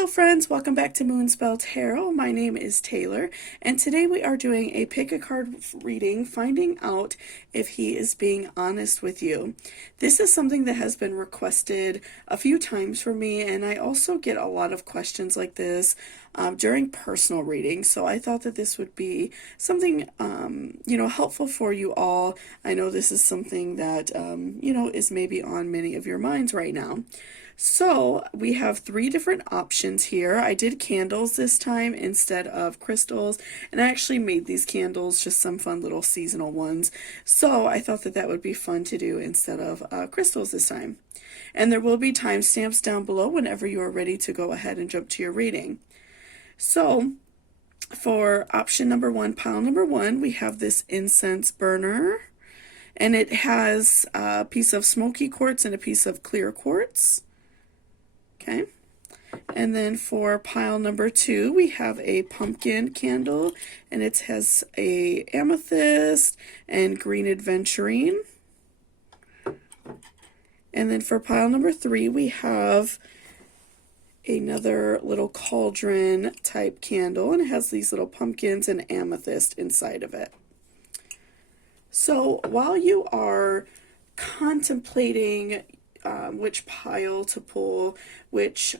Hello friends, welcome back to Moonspell Tarot. My name is Taylor, and today we are doing a pick a card reading, finding out if he is being honest with you. This is something that has been requested a few times for me, and I also get a lot of questions like this during personal readings, so I thought that this would be something, helpful for you all. I know this is something that, is maybe on many of your minds right now. So we have three different options here. I did candles this time instead of crystals, and I actually made these candles, just some fun little seasonal ones. So I thought that that would be fun to do instead of crystals this time. And there will be timestamps down below whenever you are ready to go ahead and jump to your reading. So for option number one, pile number one, we have this incense burner, and it has a piece of smoky quartz and a piece of clear quartz. Okay, and then for pile number two, we have a pumpkin candle, and it has a amethyst and green adventurine. And then for pile number three, we have another little cauldron type candle, and it has these little pumpkins and amethyst inside of it. So while you are contemplating which pile to pull, which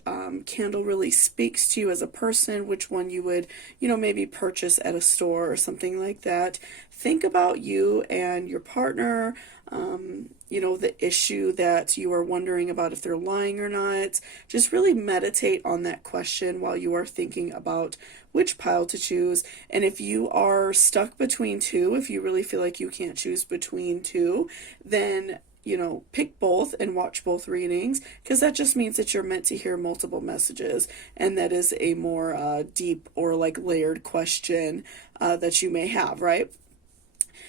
candle really speaks to you as a person, which one you would, maybe purchase at a store or something like that. Think about you and your partner, the issue that you are wondering about if they're lying or not. Just really meditate on that question while you are thinking about which pile to choose. And if you are stuck between two, if you really feel like you can't choose between two, then pick both and watch both readings, because that just means that you're meant to hear multiple messages, and that is a more deep or layered question that you may have, right?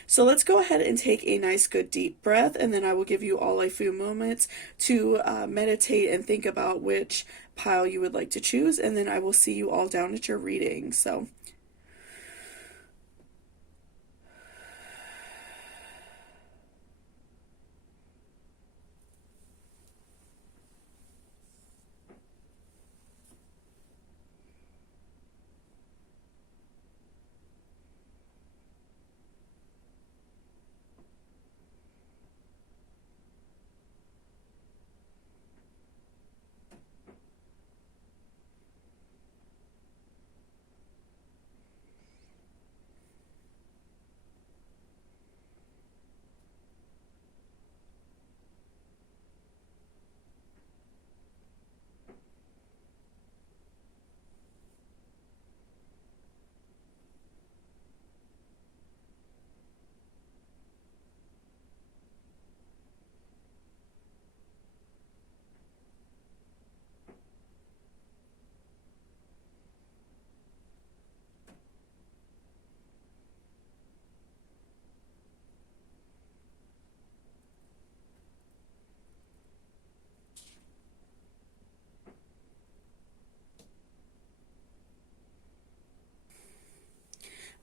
So let's go ahead and take a nice good deep breath, and then I will give you all a few moments to meditate and think about which pile you would like to choose, and then I will see you all down at your reading. So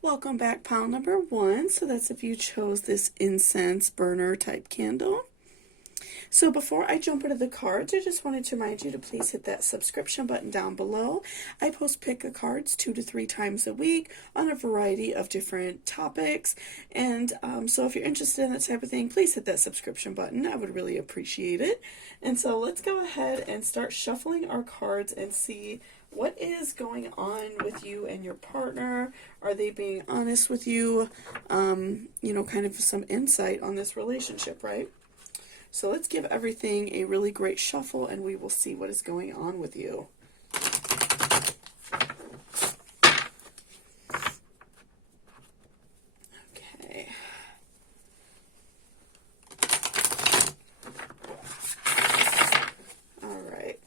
welcome back, pile number one. So that's if you chose this incense burner type candle. So before I jump into the cards, I just wanted to remind you to please hit that subscription button down below. I post pick a cards 2 to 3 times a week on a variety of different topics. And so if you're interested in that type of thing, please hit that subscription button. I would really appreciate it. And so let's go ahead and start shuffling our cards and see what is going on with you and your partner. Are they being honest with you? Kind of some insight on this relationship, right? So let's give everything a really great shuffle, and we will see what is going on with you. Okay. All right.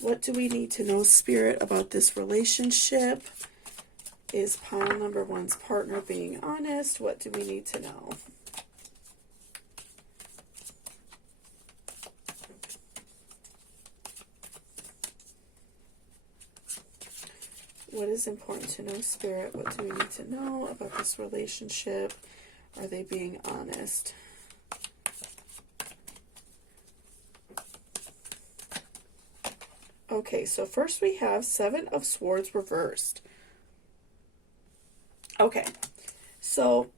What do we need to know, Spirit, about this relationship? Is pile number one's partner being honest? What do we need to know? What is important to know, Spirit? What do we need to know about this relationship? Are they being honest? Okay, so first we have Seven of Swords reversed. Okay, so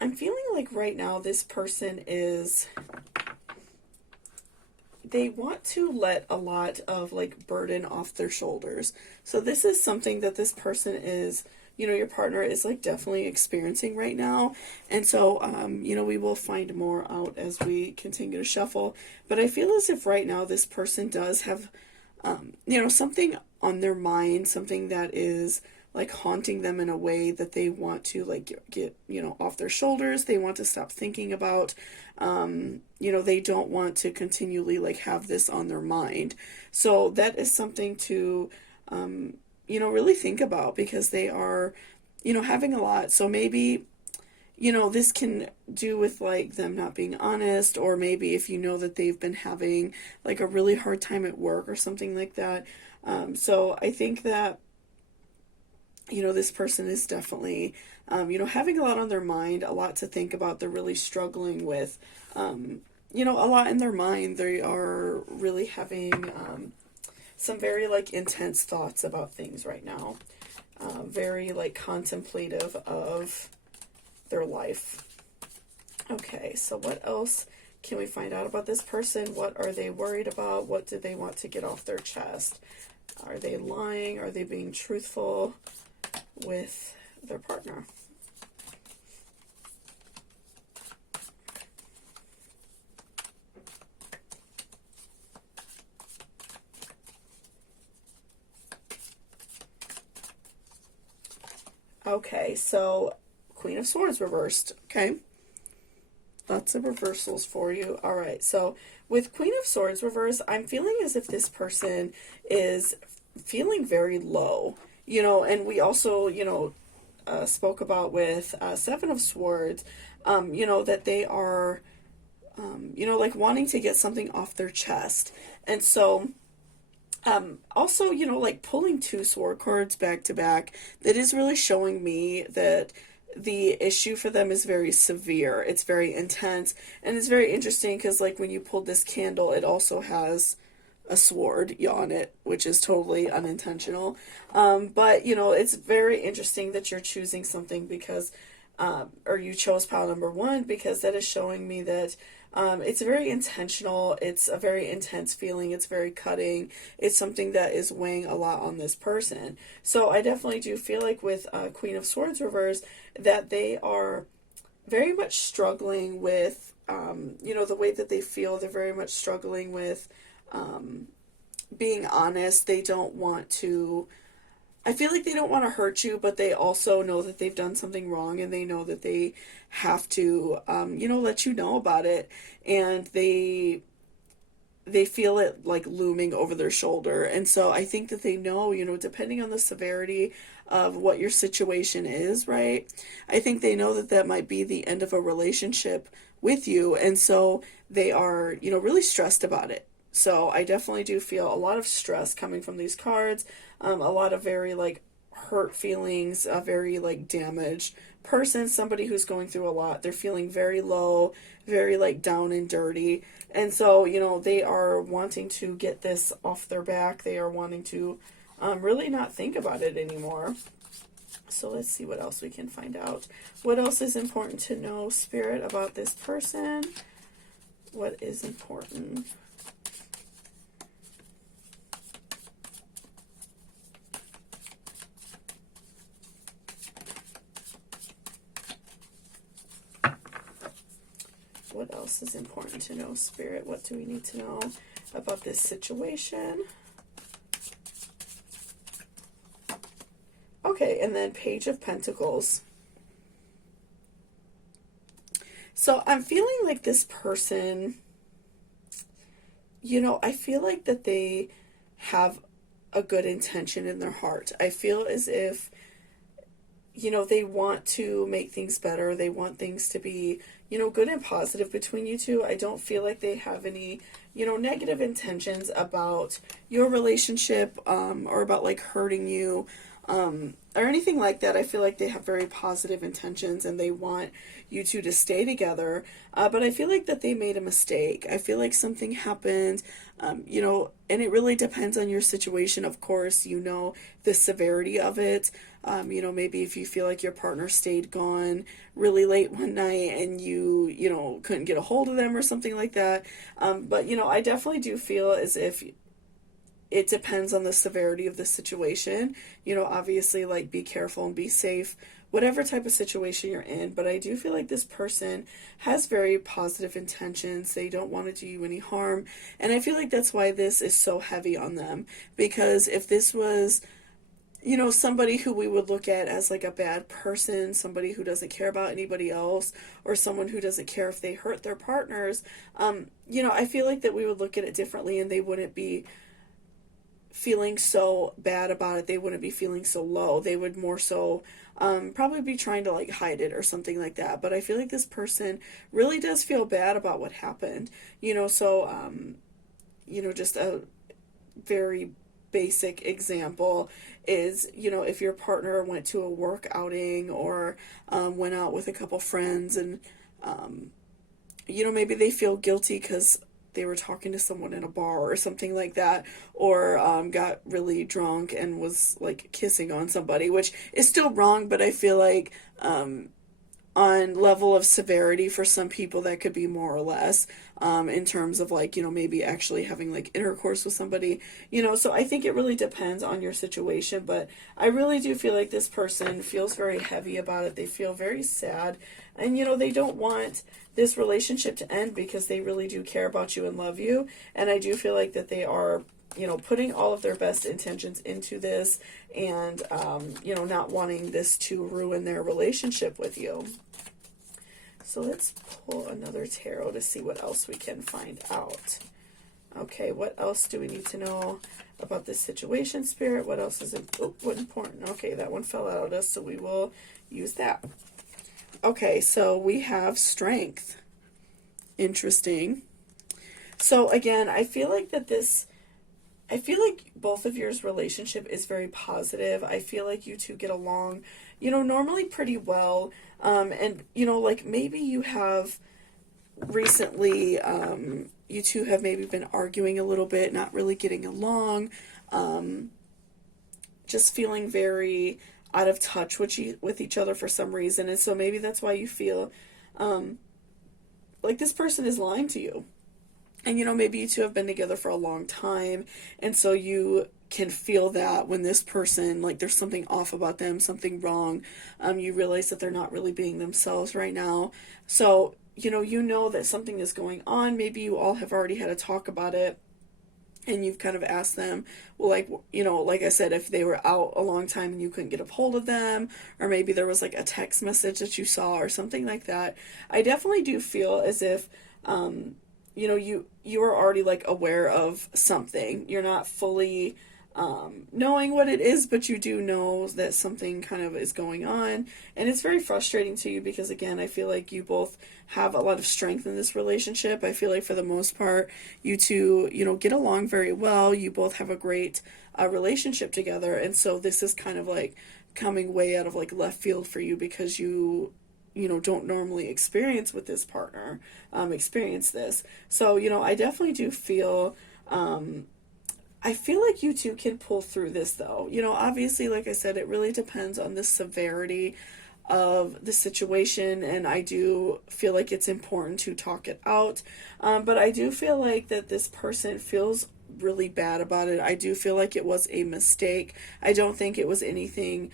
I'm feeling like right now this person is, they want to let a lot of like burden off their shoulders. So this is something that this person is, your partner is like definitely experiencing right now. And so, we will find more out as we continue to shuffle. But I feel as if right now this person does have, something on their mind, something that is like haunting them in a way that they want to like get off their shoulders. They want to stop thinking about. They don't want to continually like have this on their mind. So that is something to really think about, because they are having a lot. So maybe this can do with like them not being honest, or maybe if that they've been having like a really hard time at work or something like that. So I think that this person is definitely, having a lot on their mind, a lot to think about. They're really struggling with, a lot in their mind. They are really having some very, like, intense thoughts about things right now. Very, like, contemplative of their life. Okay, so what else can we find out about this person? What are they worried about? What do they want to get off their chest? Are they lying? Are they being truthful with their partner? Okay, so Queen of Swords reversed. Okay, lots of reversals for you. All right, so with Queen of Swords reversed, I'm feeling as if this person is feeling very low. And we also, spoke about with Seven of Swords, that they are, like wanting to get something off their chest. And so, also, like pulling two sword cards back to back, that is really showing me that the issue for them is very severe. It's very intense. And it's very interesting because, like, when you pulled this candle, it also has a sword on it, which is totally unintentional. But, it's very interesting that you're choosing something because, or you chose pile number one, because that is showing me that it's very intentional. It's a very intense feeling. It's very cutting. It's something that is weighing a lot on this person. So I definitely do feel like with Queen of Swords reverse that they are very much struggling with, the way that they feel. They're very much struggling with being honest. They don't want to, I feel like they don't want to hurt you, but they also know that they've done something wrong, and they know that they have to, let you know about it. And they feel it like looming over their shoulder. And so I think that they know, depending on the severity of what your situation is, right? I think they know that that might be the end of a relationship with you. And so they are, really stressed about it. So I definitely do feel a lot of stress coming from these cards, a lot of very like hurt feelings, a very like damaged person, somebody who's going through a lot. They're feeling very low, very like down and dirty. And so, they are wanting to get this off their back. They are wanting to really not think about it anymore. So let's see what else we can find out. What else is important to know, Spirit, about this person? What is important? What else is important to know, Spirit? What do we need to know about this situation? Okay, and then Page of Pentacles. So I'm feeling like this person, I feel like that they have a good intention in their heart. I feel as if, they want to make things better. They want things to be, good and positive between you two. I don't feel like they have any, negative intentions about your relationship, or about like hurting you. or anything like that. I feel like they have very positive intentions and they want you two to stay together. But I feel like that they made a mistake. I feel like something happened, and it really depends on your situation. Of course, the severity of it. Maybe if you feel like your partner stayed gone really late one night and you couldn't get a hold of them or something like that. But I definitely do feel as if it depends on the severity of the situation. Obviously, like, be careful and be safe, whatever type of situation you're in. But I do feel like this person has very positive intentions. They don't want to do you any harm. And I feel like that's why this is so heavy on them. Because if this was, somebody who we would look at as like a bad person, somebody who doesn't care about anybody else, or someone who doesn't care if they hurt their partners, I feel like that we would look at it differently and they wouldn't be feeling so bad about it. They wouldn't be feeling so low. They would more so probably be trying to like hide it or something like that. But I feel like this person really does feel bad about what happened. Just a very basic example is, if your partner went to a work outing or went out with a couple friends and, maybe they feel guilty because they were talking to someone in a bar or something like that, or got really drunk and was like kissing on somebody, which is still wrong, but I feel like on level of severity for some people that could be more or less, in terms of like, maybe actually having like intercourse with somebody, so I think it really depends on your situation. But I really do feel like this person feels very heavy about it. They feel very sad, and they don't want this relationship to end because they really do care about you and love you. And I do feel like that they are putting all of their best intentions into this, and not wanting this to ruin their relationship with you. So let's pull another tarot to see what else we can find out. Okay, what else do we need to know about this situation, Spirit? What else is important? Okay, that one fell out of us, so we will use that. Okay, so we have strength. Interesting. So again, I feel like both of yours relationship is very positive. I feel like you two get along, normally pretty well. And, like maybe you have recently, you two have maybe been arguing a little bit, not really getting along, just feeling very out of touch with each other for some reason. And so maybe that's why you feel like this person is lying to you. And, maybe you two have been together for a long time, and so you can feel that when this person, like, there's something off about them, something wrong, you realize that they're not really being themselves right now. So, that something is going on. Maybe you all have already had a talk about it, and you've kind of asked them, well, like, like I said, if they were out a long time and you couldn't get a hold of them, or maybe there was, like, a text message that you saw or something like that. I definitely do feel as if, you are already like aware of something. You're not fully knowing what it is, but you do know that something kind of is going on, and it's very frustrating to you because, again, I feel like you both have a lot of strength in this relationship. I feel like for the most part, you two, get along very well. You both have a great relationship together, and so this is kind of like coming way out of like left field for you because you don't normally experience with this partner, experience this. So, I definitely do feel, I feel like you two can pull through this though. Obviously, like I said, it really depends on the severity of the situation, and I do feel like it's important to talk it out. But I do feel like that this person feels really bad about it. I do feel like it was a mistake. I don't think it was anything,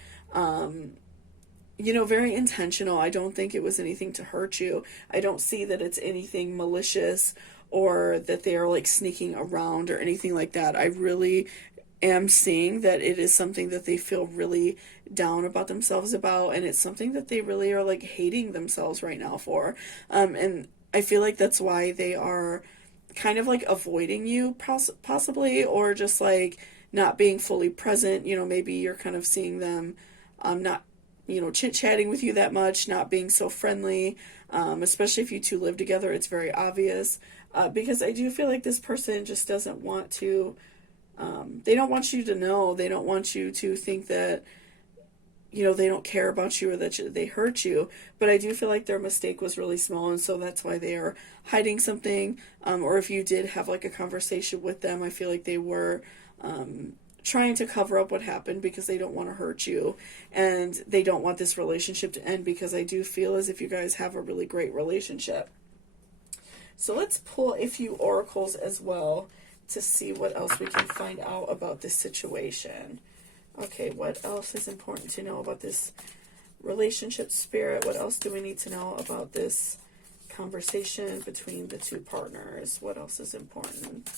very intentional. I don't think it was anything to hurt you. I don't see that it's anything malicious or that they are like sneaking around or anything like that. I really am seeing that it is something that they feel really down about themselves about, and it's something that they really are like hating themselves right now for. And I feel like that's why they are kind of like avoiding you possibly, or just like not being fully present. Maybe you're kind of seeing them not chit-chatting with you that much, not being so friendly, especially if you two live together. It's very obvious, because I do feel like this person just doesn't want to, they don't want you to know, they don't want you to think that, you know, they don't care about you or that they hurt you, but I do feel like their mistake was really small, and so that's why they are hiding something. Or if you did have like a conversation with them, I feel like they were trying to cover up what happened because they don't want to hurt you, and they don't want this relationship to end, because I do feel as if you guys have a really great relationship. So let's pull a few oracles as well to see what else we can find out about this situation. Okay, what else is important to know about this relationship, Spirit? What else do we need to know about this conversation between the two partners? What else is important?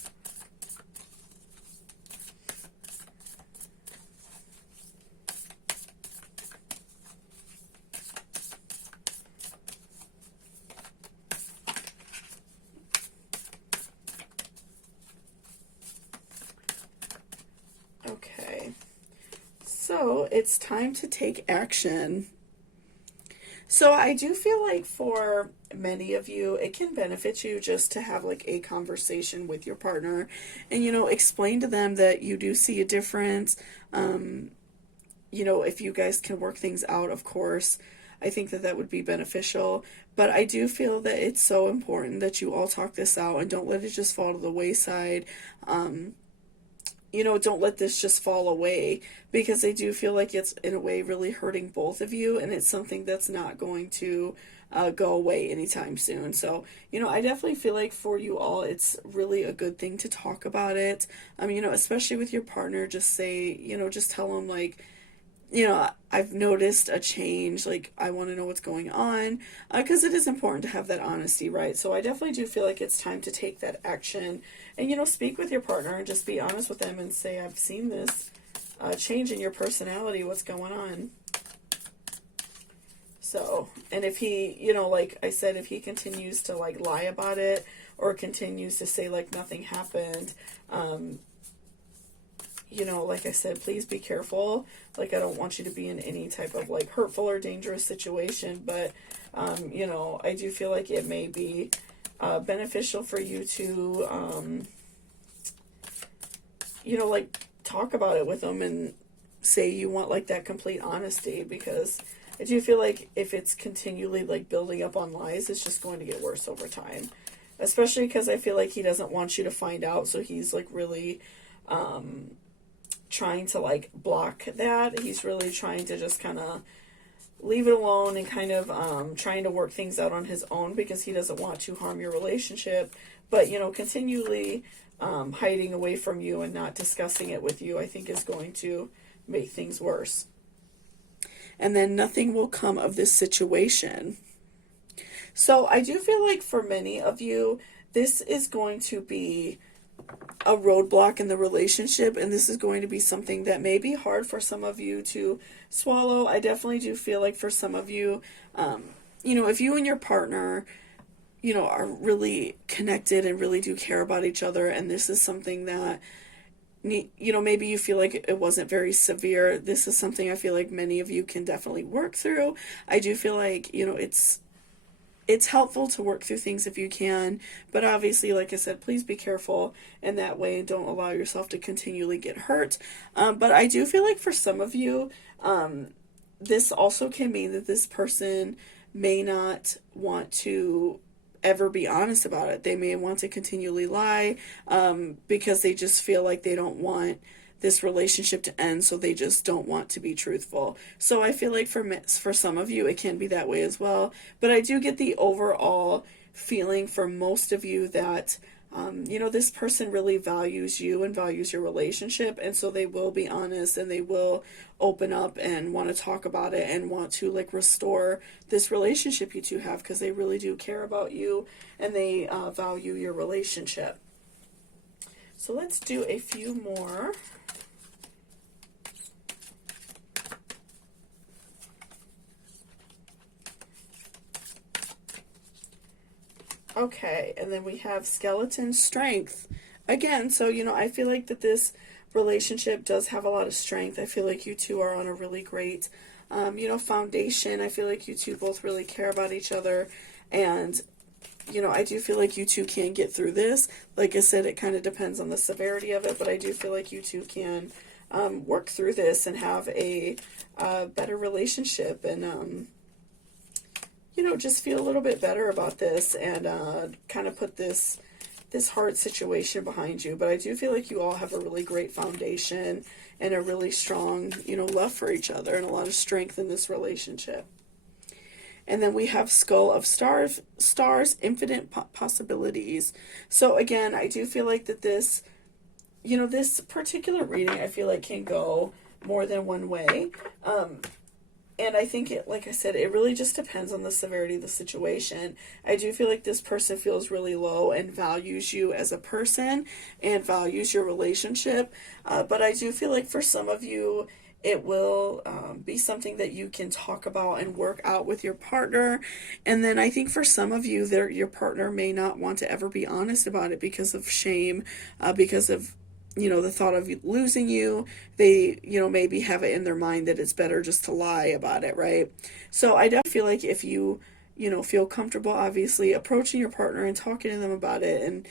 Okay. So it's time to take action. So I do feel like for many of you, it can benefit you just to have like a conversation with your partner and, you know, explain to them that you do see a difference. You know, if you guys can work things out, of course, I think that that would be beneficial. But I do feel that it's so important that you all talk this out and don't let it just fall to the wayside. You know, don't let this just fall away, because I do feel like it's in a way really hurting both of you, and it's something that's not going to go away anytime soon. So, you know, I definitely feel like for you all, it's really a good thing to talk about it. You know, especially with your partner, just say, you know, just tell them like, you know, I've noticed a change, like, I want to know what's going on, because it is important to have that honesty, right? So I definitely do feel like it's time to take that action and, you know, speak with your partner and just be honest with them and say, I've seen this change in your personality, what's going on? So, and if he, you know, like I said, if he continues to, like, lie about it or continues to say, like, nothing happened, you know, like I said, please be careful. Like, I don't want you to be in any type of, like, hurtful or dangerous situation, but, you know, I do feel like it may be beneficial for you to, you know, like, talk about it with them and say you want, like, that complete honesty, because I do feel like if it's continually, like, building up on lies, it's just going to get worse over time. Especially because I feel like he doesn't want you to find out, so he's, like, really trying to, like, block that. He's really trying to just kind of leave it alone and kind of trying to work things out on his own, because he doesn't want to harm your relationship. But, you know, continually hiding away from you and not discussing it with you, I think is going to make things worse. And then nothing will come of this situation. So I do feel like for many of you, this is going to be a roadblock in the relationship, and this is going to be something that may be hard for some of you to swallow. I definitely do feel like for some of you, you know, if you and your partner, you know, are really connected and really do care about each other, and this is something that, you know, maybe you feel like it wasn't very severe, this is something I feel like many of you can definitely work through. I do feel like, you know, it's helpful to work through things if you can, but obviously, like I said, please be careful in that way and don't allow yourself to continually get hurt. But I do feel like for some of you, this also can mean that this person may not want to ever be honest about it. They may want to continually lie because they just feel like they don't want this relationship to end, so they just don't want to be truthful. So I feel like for some of you, it can be that way as well. But I do get the overall feeling for most of you that, you know, this person really values you and values your relationship, and so they will be honest and they will open up and want to talk about it and want to, like, restore this relationship you two have, because they really do care about you and they value your relationship. So let's do a few more. Okay, and then we have skeleton strength. Again, so, you know, I feel like that this relationship does have a lot of strength. I feel like you two are on a really great, you know, foundation. I feel like you two both really care about each other. And, you know, I do feel like you two can get through this. Like I said, it kind of depends on the severity of it, but I do feel like you two can work through this and have a better relationship, and just feel a little bit better about this, and kind of put this hard situation behind you. But I do feel like you all have a really great foundation and a really strong, love for each other, and a lot of strength in this relationship. And then we have Skull of Stars, Infinite Possibilities. So again, I do feel like that this, this particular reading, I feel like can go more than one way. And I think it, like I said, it really just depends on the severity of the situation. I do feel like this person feels really low and values you as a person and values your relationship. But I do feel like for some of you, it will be something that you can talk about and work out with your partner. And then I think for some of you, your partner may not want to ever be honest about it because of shame, because of the thought of losing you. They, maybe have it in their mind that it's better just to lie about it, right? So I definitely feel like if you, feel comfortable, obviously, approaching your partner and talking to them about it, and,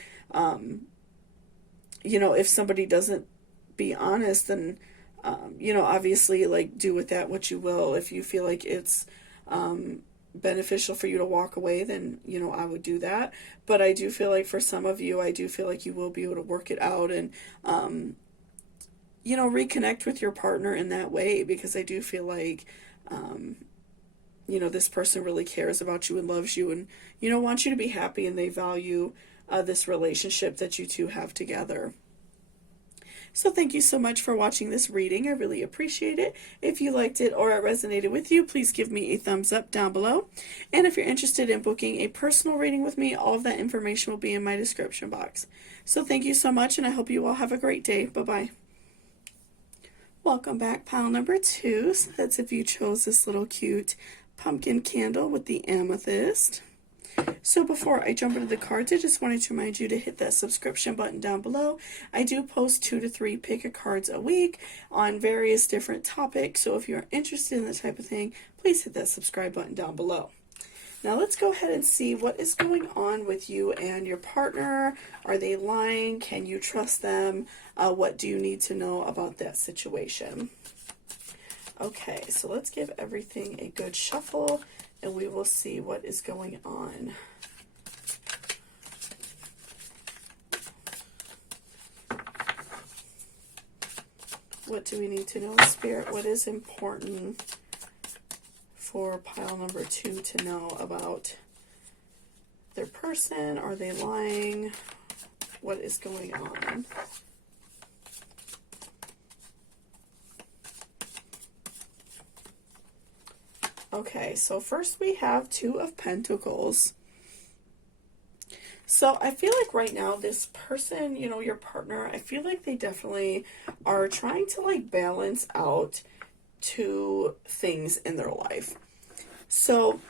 if somebody doesn't be honest, then, obviously, like, do with that what you will. If you feel like it's, beneficial for you to walk away, then I would do that. But I do feel like for some of you, I do feel like you will be able to work it out and reconnect with your partner in that way, because I do feel like this person really cares about you and loves you, and wants you to be happy, and they value this relationship that you two have together. So thank you so much for watching this reading. I really appreciate it. If you liked it or it resonated with you, please give me a thumbs up down below. And if you're interested in booking a personal reading with me, all of that information will be in my description box. So thank you so much, and I hope you all have a great day. Bye-bye. Welcome back, pile number 2. So that's if you chose this little cute pumpkin candle with the amethyst. So before I jump into the cards, I just wanted to remind you to hit that subscription button down below. I do post 2 to 3 pick-a-cards a week on various different topics. So if you're interested in that type of thing, please hit that subscribe button down below. Now let's go ahead and see what is going on with you and your partner. Are they lying? Can you trust them? What do you need to know about that situation? Okay, so let's give everything a good shuffle, and we will see what is going on. What do we need to know, Spirit? What is important for pile number 2 to know about their person? Are they lying? What is going on? Okay, so first we have 2 of Pentacles. So I feel like right now this person, your partner, I feel like they definitely are trying to like balance out 2 things in their life. So,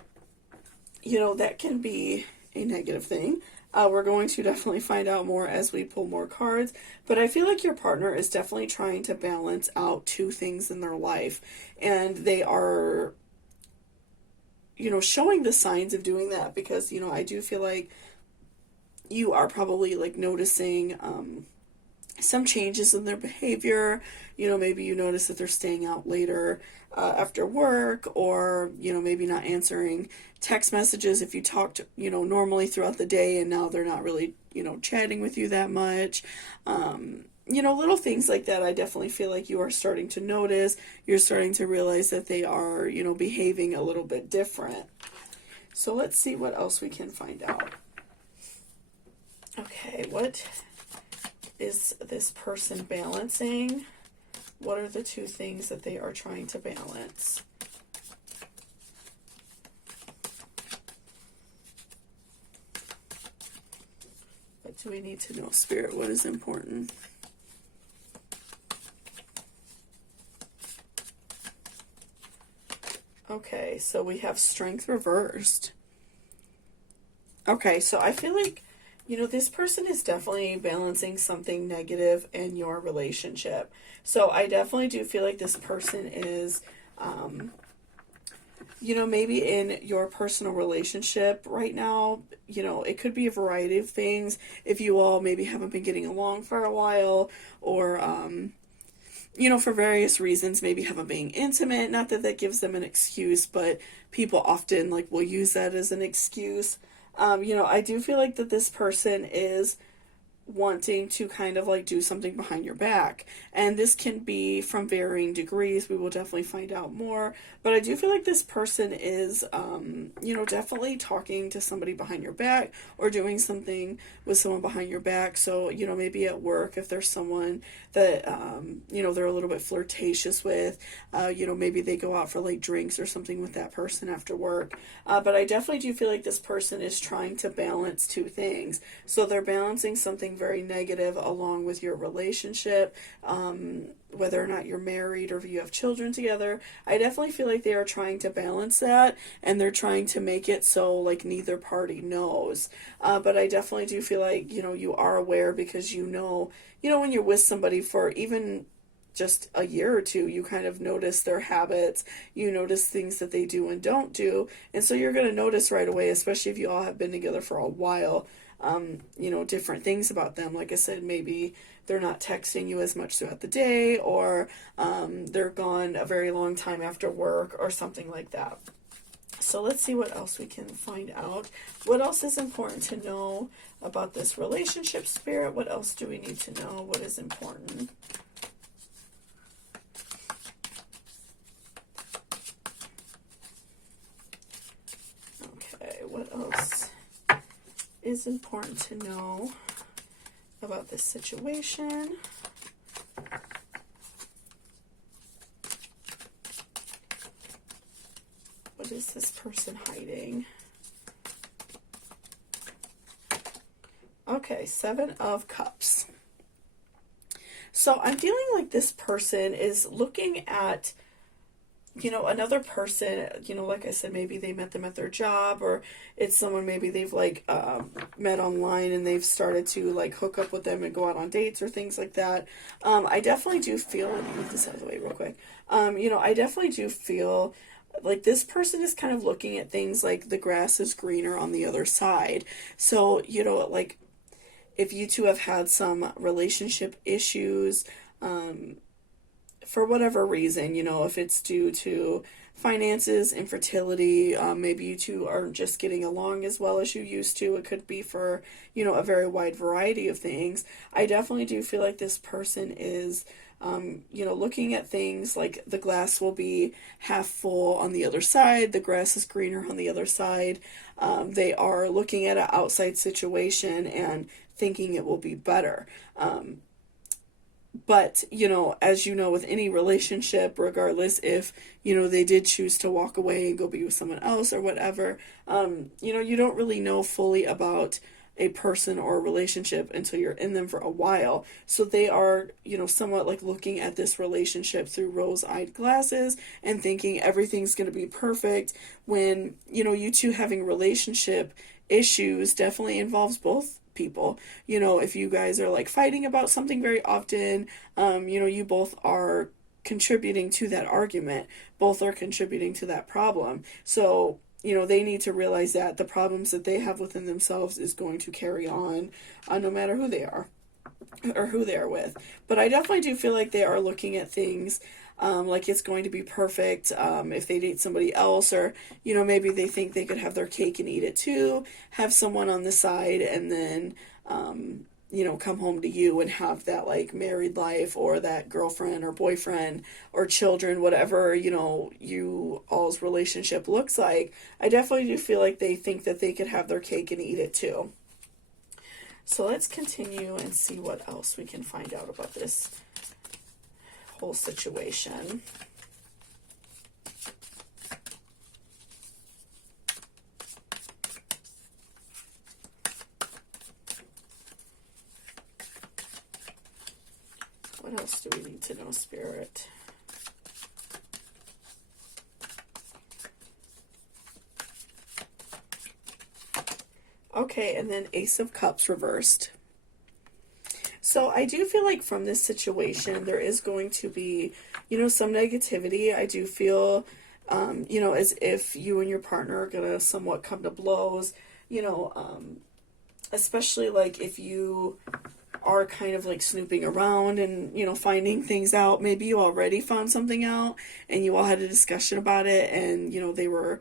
that can be a negative thing. We're going to definitely find out more as we pull more cards. But I feel like your partner is definitely trying to balance out 2 things in their life. And they are, showing the signs of doing that, because, I do feel like you are probably like noticing some changes in their behavior. Maybe you notice that they're staying out later after work, or, maybe not answering text messages if you talked, normally throughout the day, and now they're not really, chatting with you that much. Little things like that. I definitely feel like you are starting to notice. You're starting to realize that they are, behaving a little bit different. So let's see what else we can find out. Okay, what is this person balancing? What are the 2 things that they are trying to balance? What do we need to know, Spirit? What is important? Okay, so we have Strength reversed. Okay, so I feel like, this person is definitely balancing something negative in your relationship. So I definitely do feel like this person is, maybe in your personal relationship right now. It could be a variety of things. If you all maybe haven't been getting along for a while, or, for various reasons, maybe haven't being intimate. Not that that gives them an excuse, but people often like will use that as an excuse. I do feel like that this person is wanting to kind of like do something behind your back. And this can be from varying degrees. We will definitely find out more. But I do feel like this person is, definitely talking to somebody behind your back or doing something with someone behind your back. So, maybe at work, if there's someone that, they're a little bit flirtatious with, maybe they go out for like drinks or something with that person after work. But I definitely do feel like this person is trying to balance two things. So they're balancing something very negative along with your relationship, whether or not you're married or if you have children together. I definitely feel like they are trying to balance that, and they're trying to make it so like neither party knows. But I definitely do feel like, you are aware, because when you're with somebody for even just a year or two, you kind of notice their habits, you notice things that they do and don't do, and so you're going to notice right away, especially if you all have been together for a while, different things about them. Like I said, maybe they're not texting you as much throughout the day, or they're gone a very long time after work or something like that. So let's see what else we can find out. What else is important to know about this relationship, Spirit? What else do we need to know? What is important? Okay, what else is important to know about this situation? What is this person hiding? Okay, 7 of Cups. So I'm feeling like this person is looking at, another person, like I said, maybe they met them at their job, or it's someone maybe they've like met online and they've started to like hook up with them and go out on dates or things like that. I definitely do feel, let me move this out of the way real quick. I definitely do feel like this person is kind of looking at things like the grass is greener on the other side. So, like if you two have had some relationship issues, for whatever reason, if it's due to finances, infertility, maybe you two aren't just getting along as well as you used to. It could be for, a very wide variety of things. I definitely do feel like this person is, looking at things like the glass will be half full on the other side, the grass is greener on the other side. They are looking at an outside situation and thinking it will be better. But, as with any relationship, regardless if, they did choose to walk away and go be with someone else or whatever, you don't really know fully about a person or a relationship until you're in them for a while. So they are, somewhat like looking at this relationship through rose-eyed glasses and thinking everything's going to be perfect, when, you two having relationship issues definitely involves both people. If you guys are like fighting about something very often, you both are contributing to that argument, both are contributing to that problem. So, they need to realize that the problems that they have within themselves is going to carry on, no matter who they are or who they're with. But I definitely do feel like they are looking at things like it's going to be perfect if they date somebody else, or maybe they think they could have their cake and eat it too, have someone on the side, and then come home to you and have that like married life, or that girlfriend or boyfriend or children, whatever you all's relationship looks like. I definitely do feel like they think that they could have their cake and eat it too. So let's continue and see what else we can find out about this whole situation. What else do we need to know, Spirit? Okay, and then Ace of Cups reversed. So I do feel like from this situation, there is going to be, some negativity. I do feel, as if you and your partner are going to somewhat come to blows, especially like if you are kind of like snooping around and, you know, finding things out. Maybe you already found something out and you all had a discussion about it, and, you know, they were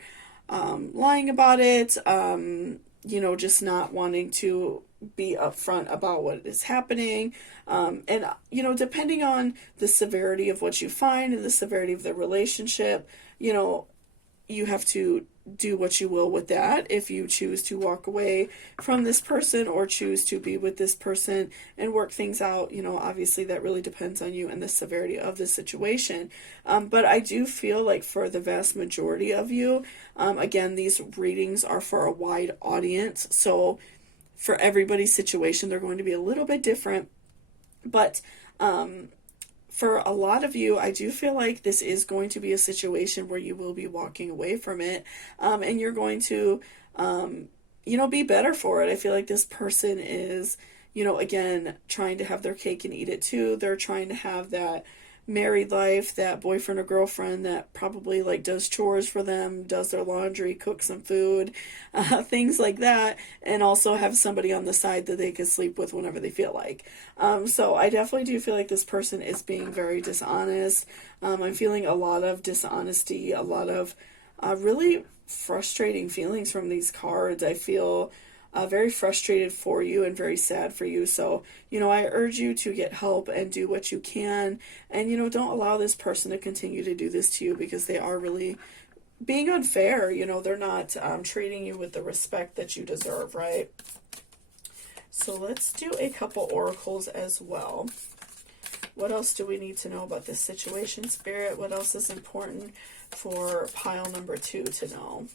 lying about it, you know, just not wanting to be upfront about what is happening. And, you know, depending on the severity of what you find and the severity of the relationship, you know, you have to do what you will with that. If you choose to walk away from this person or choose to be with this person and work things out, you know, obviously that really depends on you and the severity of the situation. But I do feel like for the vast majority of you, again, these readings are for a wide audience. So for everybody's situation, they're going to be a little bit different. But for a lot of you, I do feel like this is going to be a situation where you will be walking away from it, and you're going to, you know, be better for it. I feel like this person is, you know, again, trying to have their cake and eat it too. They're trying to have that married life, that boyfriend or girlfriend that probably like does chores for them, does their laundry, cooks some food, things like that, and also have somebody on the side that they can sleep with whenever they feel like. So I definitely do feel like this person is being very dishonest. I'm feeling a lot of dishonesty, a lot of really frustrating feelings from these cards. I feel very frustrated for you and very sad for you. So, you know, I urge you to get help and do what you can. And, you know, don't allow this person to continue to do this to you, because they are really being unfair. You know, they're not treating you with the respect that you deserve, right? So let's do a couple oracles as well. What else do we need to know about this situation, Spirit? What else is important for pile number 2 to know?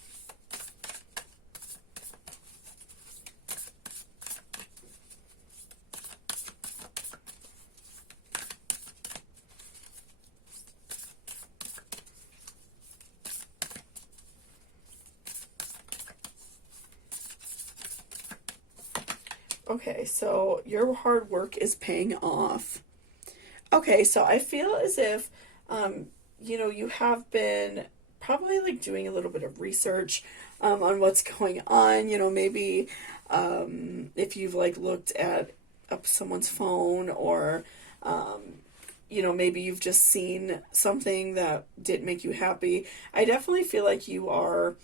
Okay, so your hard work is paying off. Okay, so I feel as if, you know, you have been probably like doing a little bit of research on what's going on. You know, maybe if you've like looked at up someone's phone, or, you know, maybe you've just seen something that didn't make you happy. I definitely feel like you are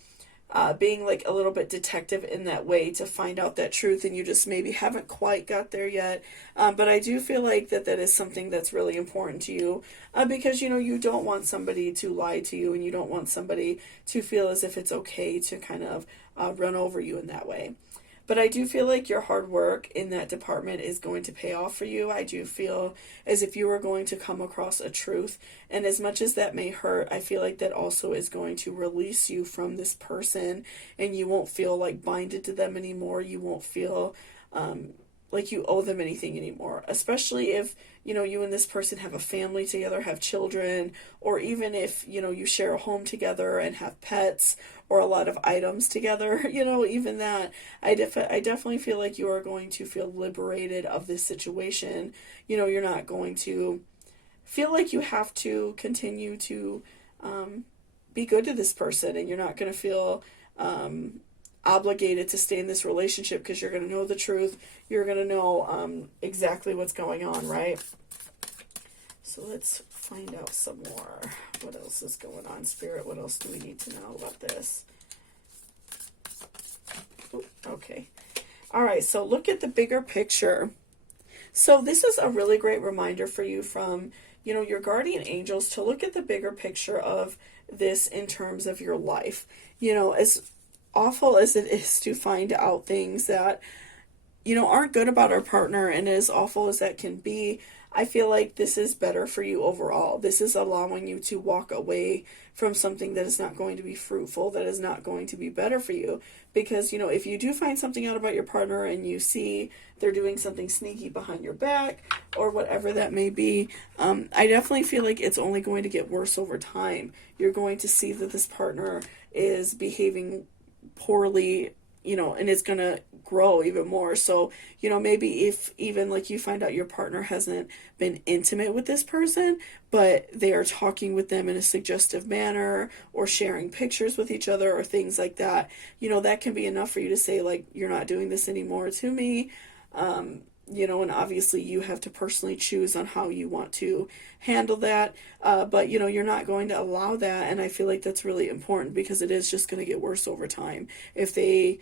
being like a little bit detective in that way to find out that truth, and you just maybe haven't quite got there yet. But I do feel like that is something that's really important to you, because, you know, you don't want somebody to lie to you, and you don't want somebody to feel as if it's okay to kind of run over you in that way. But I do feel like your hard work in that department is going to pay off for you. I do feel as if you are going to come across a truth. And as much as that may hurt, I feel like that also is going to release you from this person. And you won't feel like binded to them anymore. You won't feel like you owe them anything anymore. Especially if, you know, you and this person have a family together, have children, or even if, you know, you share a home together and have pets or a lot of items together, you know, even that, I definitely feel like you are going to feel liberated of this situation. You know, you're not going to feel like you have to continue to be good to this person, and you're not going to feel obligated to stay in this relationship, because you're going to know the truth. You're going to know exactly what's going on, right? So let's find out some more. What else is going on, Spirit? What else do we need to know about this? Ooh, okay. All right, so look at the bigger picture. So this is a really great reminder for you from, you know, your guardian angels to look at the bigger picture of this in terms of your life. You know, as awful as it is to find out things that, you know, aren't good about our partner, and as awful as that can be, I feel like this is better for you overall. This is allowing you to walk away from something that is not going to be fruitful, that is not going to be better for you. Because, you know, if you do find something out about your partner and you see they're doing something sneaky behind your back or whatever that may be, I definitely feel like it's only going to get worse over time. You're going to see that this partner is behaving poorly, you know, and it's going to grow even more. So, you know, maybe if even like you find out your partner hasn't been intimate with this person, but they are talking with them in a suggestive manner or sharing pictures with each other or things like that, you know, that can be enough for you to say, like, you're not doing this anymore to me. and obviously you have to personally choose on how you want to handle that. But, you're not going to allow that. And I feel like that's really important because it is just going to get worse over time. If they,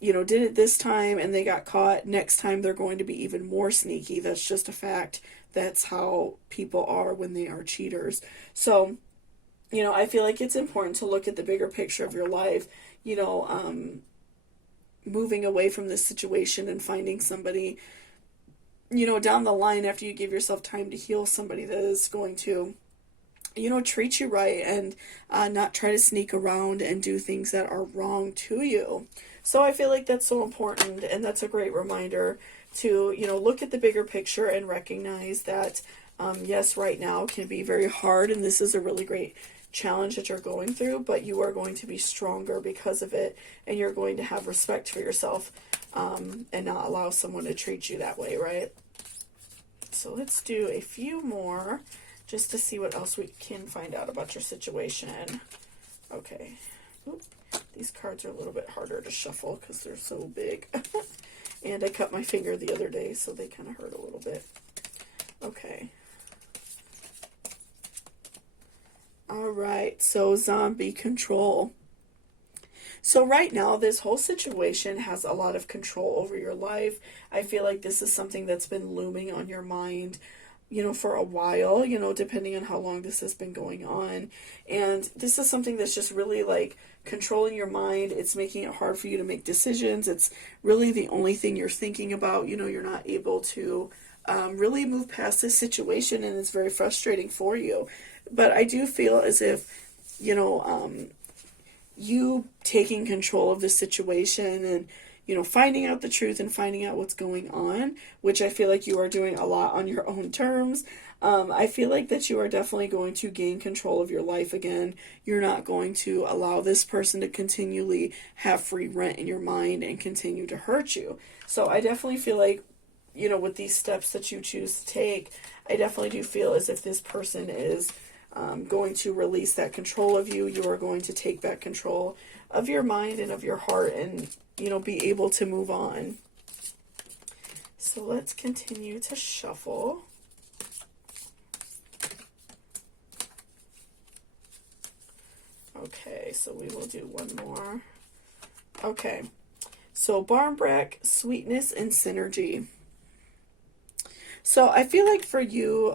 did it this time and they got caught, next time they're going to be even more sneaky. That's just a fact. That's how people are when they are cheaters. So, I feel like it's important to look at the bigger picture of your life, moving away from this situation and finding somebody, down the line after you give yourself time to heal, somebody that is going to, treat you right and not try to sneak around and do things that are wrong to you. So I feel like that's so important, and that's a great reminder to, look at the bigger picture and recognize that, yes, right now can be very hard, and this is a really great challenge that you're going through, but you are going to be stronger because of it, and you're going to have respect for yourself, and not allow someone to treat you that way, right? So let's do a few more just to see what else we can find out about your situation. Okay. Oop. These cards are a little bit harder to shuffle because they're so big. And I cut my finger the other day, so they kind of hurt a little bit. Okay. All right, so zombie control. So right now, this whole situation has a lot of control over your life. I feel like this is something that's been looming on your mind, for a while, depending on how long this has been going on. And this is something that's just really like controlling your mind. It's making it hard for you to make decisions. It's really the only thing you're thinking about. You're not able to really move past this situation, and it's very frustrating for you. But I do feel as if, you taking control of the situation and, finding out the truth and finding out what's going on, which I feel like you are doing a lot on your own terms. I feel like that you are definitely going to gain control of your life again. You're not going to allow this person to continually have free rent in your mind and continue to hurt you. So I definitely feel like, with these steps that you choose to take, I definitely do feel as if this person is going to release that control of you. You are going to take back control of your mind and of your heart and, be able to move on. So let's continue to shuffle. Okay, so we will do one more. Okay, so Barmbrack, sweetness and synergy. So I feel like for you,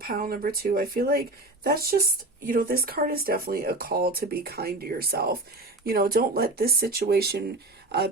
pile number 2, I feel like that's just, this card is definitely a call to be kind to yourself. Don't let this situation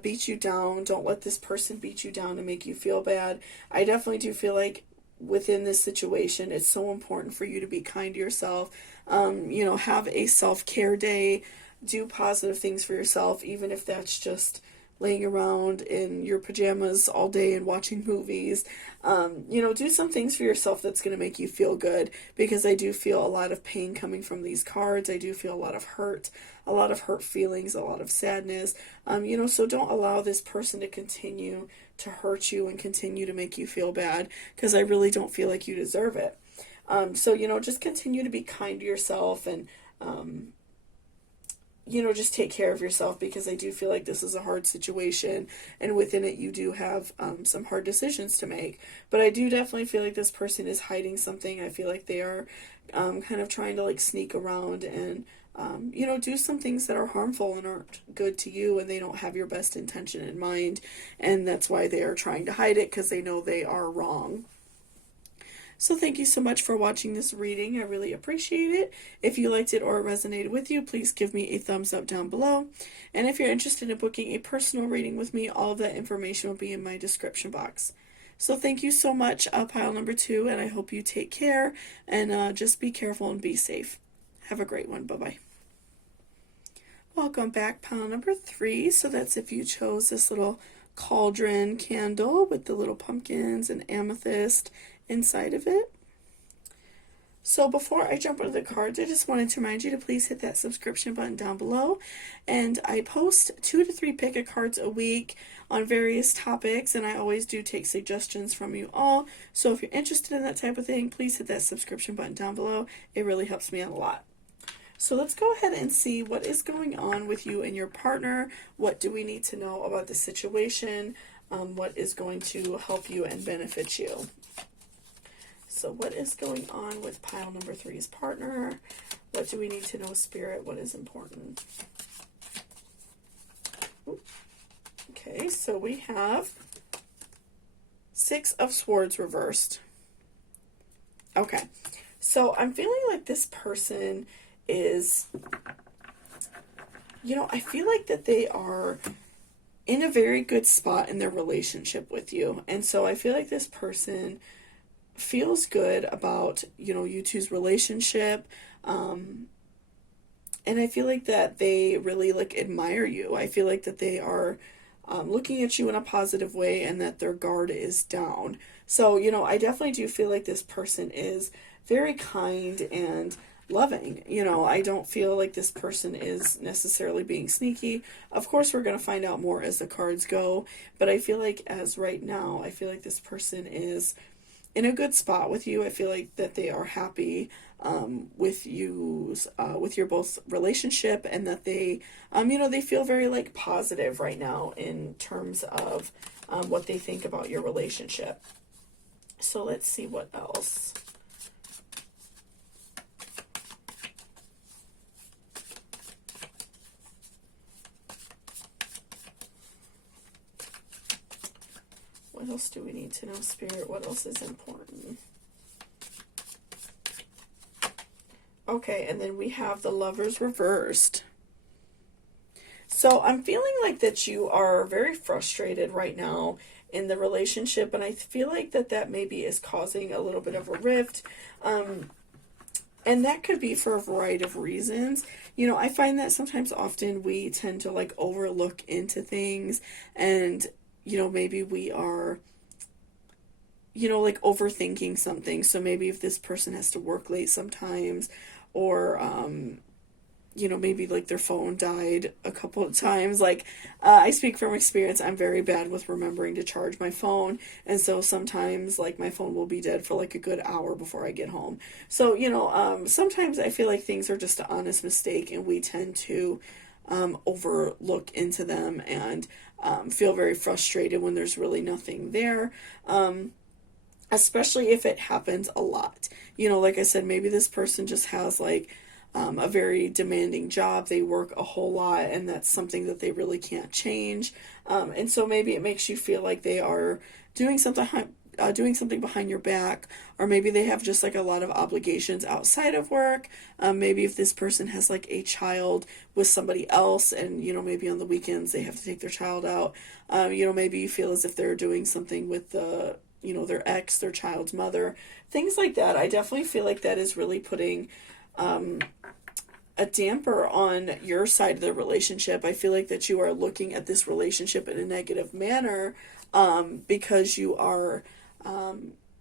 beat you down. Don't let this person beat you down and make you feel bad. I definitely do feel like within this situation, it's so important for you to be kind to yourself. Have a self-care day. Do positive things for yourself, even if that's just laying around in your pajamas all day and watching movies. Do some things for yourself that's going to make you feel good, because I do feel a lot of pain coming from these cards. I do feel a lot of hurt feelings, a lot of sadness. So don't allow this person to continue to hurt you and continue to make you feel bad, because I really don't feel like you deserve it. Just continue to be kind to yourself and, just take care of yourself, because I do feel like this is a hard situation, and within it you do have some hard decisions to make. But I do definitely feel like this person is hiding something. I feel like they are kind of trying to like sneak around and do some things that are harmful and aren't good to you, and they don't have your best intention in mind, and that's why they are trying to hide it, because they know they are wrong. So thank you so much for watching this reading. I really appreciate it. If you liked it or it resonated with you, please give me a thumbs up down below. And if you're interested in booking a personal reading with me, all of that information will be in my description box. So thank you so much, pile number 2, and I hope you take care and just be careful and be safe. Have a great one. Bye-bye. Welcome back, pile number 3. So that's if you chose this little cauldron candle with the little pumpkins and amethyst inside of it. So before I jump into the cards, I just wanted to remind you to please hit that subscription button down below. And I post 2 to 3 pick a cards a week on various topics, and I always do take suggestions from you all. So if you're interested in that type of thing, please hit that subscription button down below. It really helps me out a lot. So let's go ahead and see what is going on with you and your partner. What do we need to know about the situation? what is going to help you and benefit you. So what is going on with pile number 3's partner? What do we need to know, Spirit? What is important? Okay, so we have 6 of Swords reversed. Okay, so I'm feeling like this person is, I feel like that they are in a very good spot in their relationship with you. And so I feel like this person feels good about, you two's relationship. And I feel like that they really admire you. I feel like that they are looking at you in a positive way and that their guard is down. So, I definitely do feel like this person is very kind and loving. I don't feel like this person is necessarily being sneaky. Of course, we're going to find out more as the cards go, but I feel like as right now, I feel like this person is in a good spot with you. I feel like that they are happy with your both relationship, and that they, they feel very positive right now in terms of what they think about your relationship. So let's see what else. What else do we need to know, Spirit? What else is important? Okay, and then we have the Lovers reversed. So I'm feeling like that you are very frustrated right now in the relationship, and I feel like that maybe is causing a little bit of a rift. And that could be for a variety of reasons. I find that sometimes often we tend to overlook into things, and maybe we are, overthinking something. So maybe if this person has to work late sometimes, or, maybe their phone died a couple of times. I speak from experience. I'm very bad with remembering to charge my phone. And so sometimes my phone will be dead for a good hour before I get home. So, sometimes I feel like things are just an honest mistake, and we tend to overlook into them and feel very frustrated when there's really nothing there, especially if it happens a lot. Like I said, maybe this person just has a very demanding job. They work a whole lot, and that's something that they really can't change. And so maybe it makes you feel like they are doing something behind your back, or maybe they have just a lot of obligations outside of work. Maybe if this person has a child with somebody else, and maybe on the weekends they have to take their child out, maybe you feel as if they're doing something with their ex, their child's mother, things like that. I definitely feel like that is really putting a damper on your side of the relationship. I feel like that you are looking at this relationship in a negative manner, because you are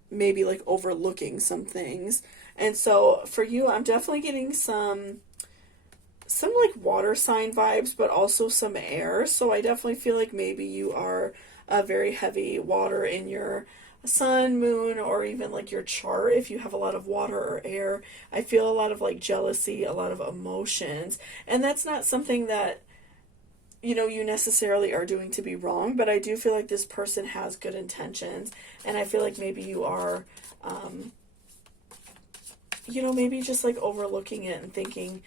maybe overlooking some things. And so for you, I'm definitely getting some water sign vibes, but also some air. So I definitely feel like maybe you are a very heavy water in your sun, moon, or even your chart. If you have a lot of water or air, I feel a lot of jealousy, a lot of emotions. And that's not something that you necessarily are doing to be wrong, but I do feel like this person has good intentions, and I feel like maybe you are, maybe just overlooking it and thinking,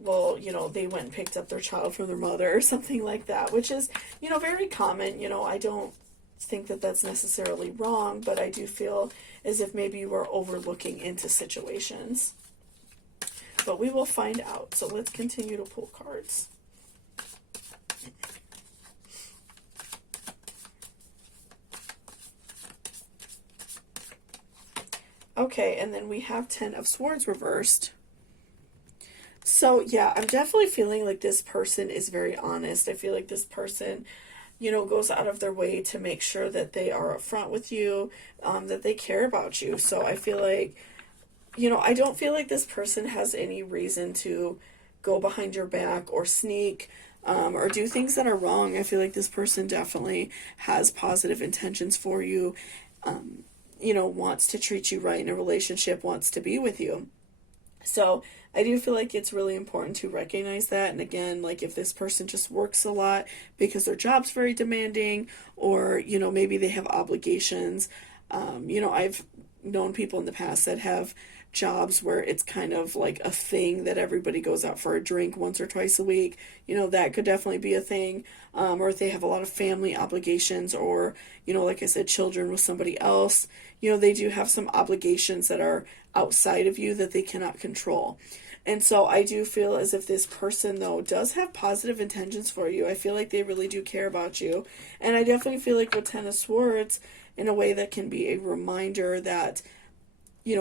well, they went and picked up their child from their mother or something like that, which is, very common. I don't think that that's necessarily wrong, but I do feel as if maybe you are overlooking into situations. But we will find out. So let's continue to pull cards. Okay, and then we have 10 of Swords reversed. So, yeah, I'm definitely feeling like this person is very honest. I feel like this person, goes out of their way to make sure that they are upfront with you, that they care about you. So I feel like, I don't feel like this person has any reason to go behind your back or sneak, or do things that are wrong. I feel like this person definitely has positive intentions for you, wants to treat you right in a relationship, wants to be with you. So I do feel like it's really important to recognize that. And again, like if this person just works a lot because their job's very demanding, or, maybe they have obligations. I've known people in the past that have jobs where it's kind of like a thing that everybody goes out for a drink once or twice a week. That could definitely be a thing. Or if they have a lot of family obligations, or, like I said, children with somebody else, they do have some obligations that are outside of you that they cannot control. And so I do feel as if this person, though, does have positive intentions for you. I feel like they really do care about you. And I definitely feel like with Ten of Swords, in a way that can be a reminder that,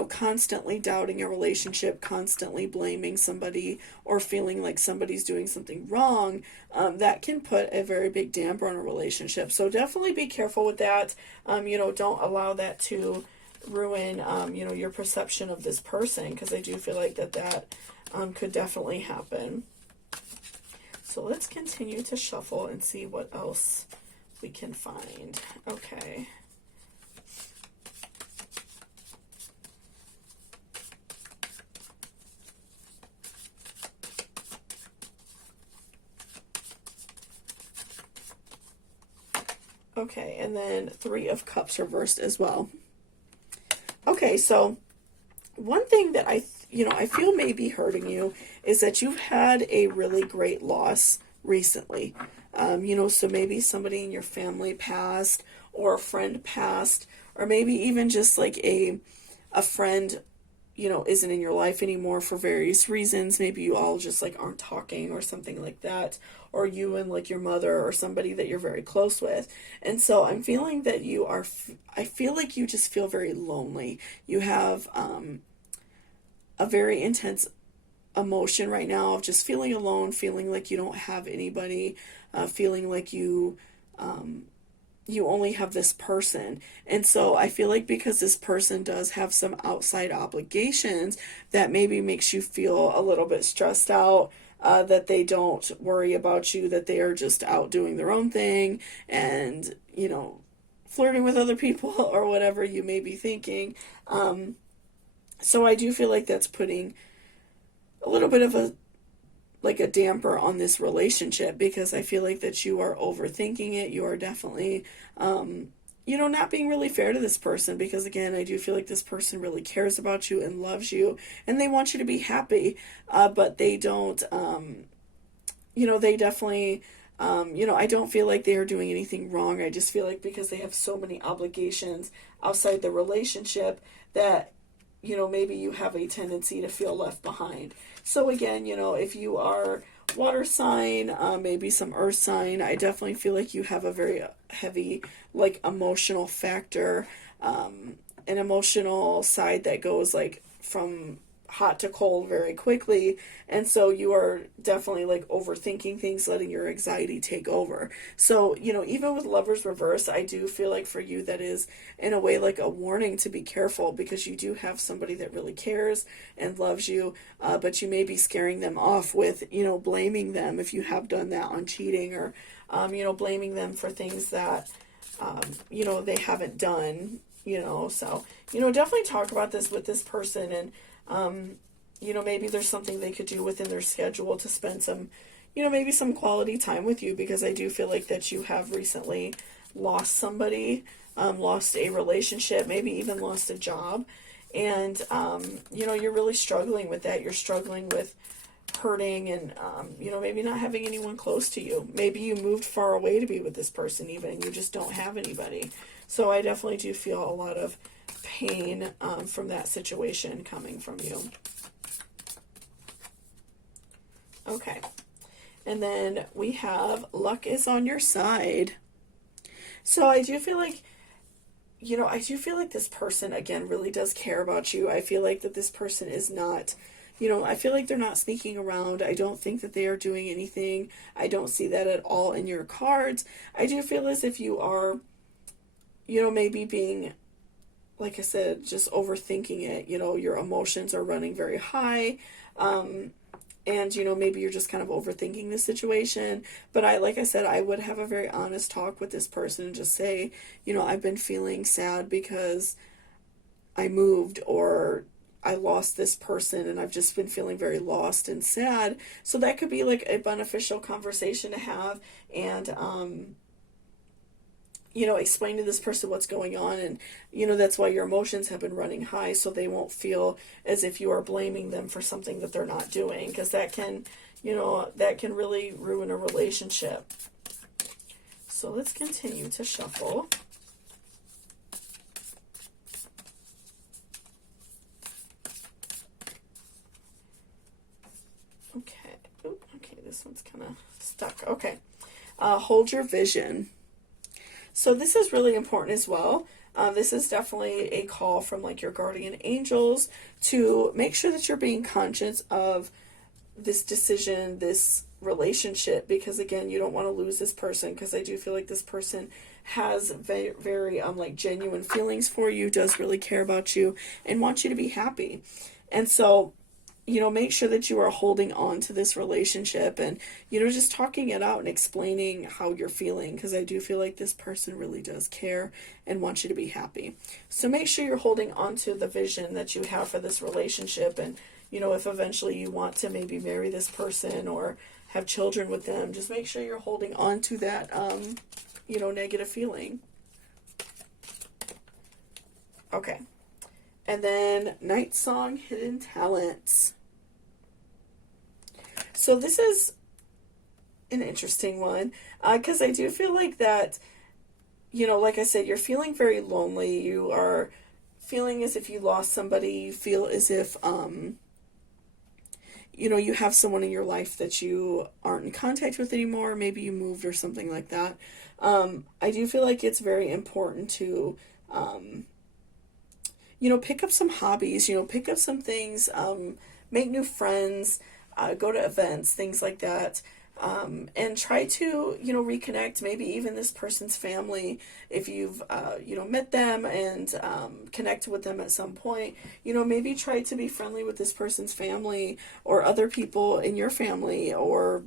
constantly doubting a relationship, constantly blaming somebody, or feeling like somebody's doing something wrong, that can put a very big damper on a relationship. So definitely be careful with that. Don't allow that to ruin, your perception of this person, because I do feel like that could definitely happen. So let's continue to shuffle and see what else we can find. Okay. Okay, and then Three of Cups reversed as well. Okay, so one thing that I feel may be hurting you is that you've had a really great loss recently. So maybe somebody in your family passed, or a friend passed, or maybe even just like a friend, isn't in your life anymore for various reasons. Maybe you all just like aren't talking or something like that, or you and like your mother or somebody that you're very close with. And so I'm feeling that I feel like you just feel very lonely. You have a very intense emotion right now of just feeling alone, feeling like you don't have anybody, feeling like you only have this person. And so I feel like because this person does have some outside obligations, that maybe makes you feel a little bit stressed out, that they don't worry about you, that they are just out doing their own thing and, flirting with other people or whatever you may be thinking. So I do feel like that's putting a little bit of a damper on this relationship, because I feel like that you are overthinking it. You are definitely, not being really fair to this person, because again, I do feel like this person really cares about you and loves you, and they want you to be happy, but they don't, they definitely, I don't feel like they are doing anything wrong. I just feel like because they have so many obligations outside the relationship that, maybe you have a tendency to feel left behind. So again, if you are water sign, maybe some earth sign, I definitely feel like you have a very heavy, like, emotional factor, an emotional side that goes like from hot to cold very quickly. And so you are definitely like overthinking things, letting your anxiety take over. So, even with Lovers reverse, I do feel like for you that is in a way like a warning to be careful, because you do have somebody that really cares and loves you, but you may be scaring them off with, blaming them if you have done that on cheating, or, blaming them for things that, they haven't done, so, definitely talk about this with this person. And maybe there's something they could do within their schedule to spend some, maybe some quality time with you, because I do feel like that you have recently lost somebody, lost a relationship, maybe even lost a job. And, you're really struggling with that. You're struggling with hurting and, maybe not having anyone close to you. Maybe you moved far away to be with this person even, and you just don't have anybody. So I definitely do feel a lot of pain from that situation coming from you. Okay. And then we have luck is on your side. So I do feel like, this person, again, really does care about you. I feel like that this person is not, I feel like they're not sneaking around. I don't think that they are doing anything. I don't see that at all in your cards. I do feel as if you are, maybe being, like I said, just overthinking it. Your emotions are running very high. And, maybe you're just kind of overthinking the situation. But like I said, I would have a very honest talk with this person and just say, I've been feeling sad because I moved, or, I lost this person and I've just been feeling very lost and sad. So that could be like a beneficial conversation to have, and explain to this person what's going on, and that's why your emotions have been running high, so they won't feel as if you are blaming them for something that they're not doing, because that can really ruin a relationship. So let's continue to shuffle. Okay. Okay, this one's kind of stuck. Okay. Hold your vision. So this is really important as well. This is definitely a call from like your guardian angels to make sure that you're being conscious of this decision, this relationship, because again, you don't want to lose this person, because I do feel like this person has very, very like genuine feelings for you, does really care about you, and wants you to be happy. And so make sure that you are holding on to this relationship, and, just talking it out and explaining how you're feeling, because I do feel like this person really does care and wants you to be happy. So make sure you're holding on to the vision that you have for this relationship, and, if eventually you want to maybe marry this person or have children with them, just make sure you're holding on to that, negative feeling. Okay. And then Night Song, Hidden Talents. So this is an interesting one, because I do feel like that, like I said, you're feeling very lonely. You are feeling as if you lost somebody. You feel as if, you have someone in your life that you aren't in contact with anymore. Maybe you moved or something like that. I do feel like it's very important to, pick up some hobbies, pick up some things, make new friends, go to events, things like that, and try to, reconnect, maybe even this person's family, if you've, met them and connected with them at some point, maybe try to be friendly with this person's family or other people in your family, or,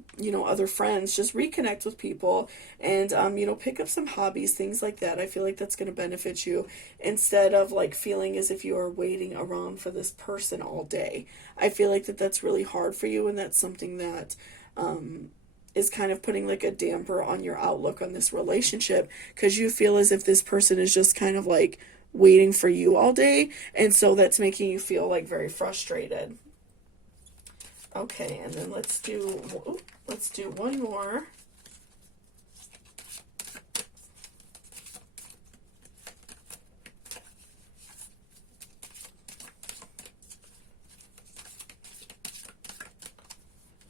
other friends. Just reconnect with people and, pick up some hobbies, things like that. I feel like that's going to benefit you, instead of like feeling as if you are waiting around for this person all day. I feel like that's really hard for you, and that's something that, is kind of putting like a damper on your outlook on this relationship, because you feel as if this person is just kind of like waiting for you all day, and so that's making you feel like very frustrated. Okay, and then let's do one more.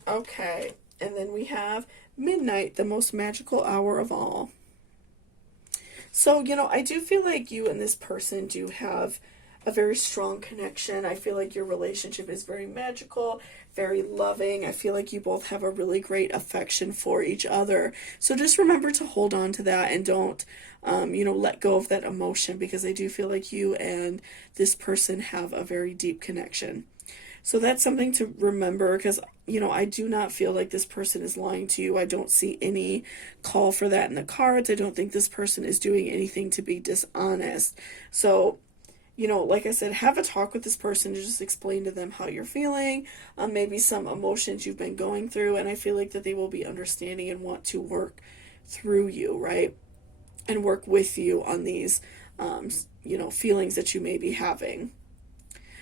Okay, and then we have midnight, the most magical hour of all. So, I do feel like you and this person do have a very strong connection. I feel like your relationship is very magical, very loving. I feel like you both have a really great affection for each other. So just remember to hold on to that, and don't, let go of that emotion, because I do feel like you and this person have a very deep connection. So that's something to remember, because, I do not feel like this person is lying to you. I don't see any call for that in the cards. I don't think this person is doing anything to be dishonest. So, like I said, have a talk with this person to just explain to them how you're feeling, maybe some emotions you've been going through, and I feel like that they will be understanding and want to work through you, right? And work with you on these, feelings that you may be having.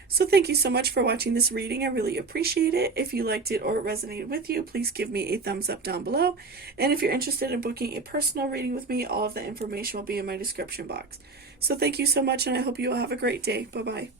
So thank you so much for watching this reading. I really appreciate it. If you liked it or it resonated with you, please give me a thumbs up down below. And if you're interested in booking a personal reading with me, all of the information will be in my description box. So thank you so much, and I hope you all have a great day. Bye-bye.